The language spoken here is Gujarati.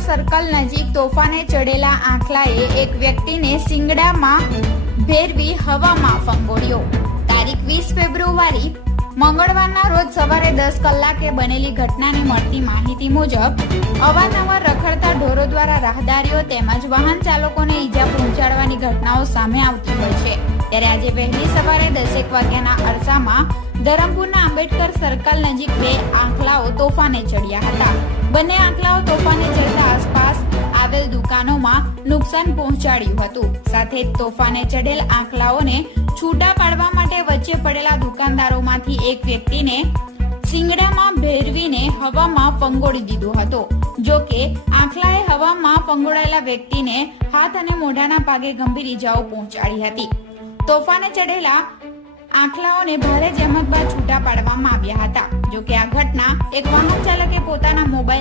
સર્કલ નજીક તોફાને ચડેલા આંખલાએ એક વ્યક્તિને શિંગડામાં ભેરવી હવામાં ફંગોળ્યો। તારીખ 20 ફેબ્રુઆરી મંગળવારના રોજ સવારે 10 કલાકે બનેલી ઘટનાની મળતી માહિતી મુજબ અવારનવાર રખડતા ઢોરો દ્વારા રાહદારીઓ તેમજ વાહન ચાલકોને ઈજા પહોંચાડવાની ઘટનાઓ સામે આવતી હોય છે। ત્યારે આજે વહેલી સવારે 10 વાગ્યાના અરસામાં ધરમપુરના આંબેડકર સર્કલ નજીક બે આંખલાઓ તોફાને ચડ્યા હતા। બંને આંખલાઓ તોફાને ચડતા આસપાસ આવેલ દુકાનોમાં નુકસાન પહોંચાડ્યું હતું। સાથે જ તોફાને ચડેલ આંખલાઓને છૂટા પાડવા માટે વચ્ચે પડેલા દુકાનદારોમાંથી એક વ્યક્તિને શિંગડામાં ભેરવીને હવામાં ફંગોળી દીધો હતો। જો કે આંખલાએ હવામાં ફંગોળાયેલા વ્યક્તિને હાથ અને મોઢાના ભાગે ગંભીર ઈજાઓ પહોંચાડી હતી। તોફાને ચડેલા આંખલાઓને ભારે જહેમત બાદ છૂટા પાડવામાં આવ્યા હતા। જો કે આ ઘટના એક વાહન ચાલકે પોતાના મોબાઈલ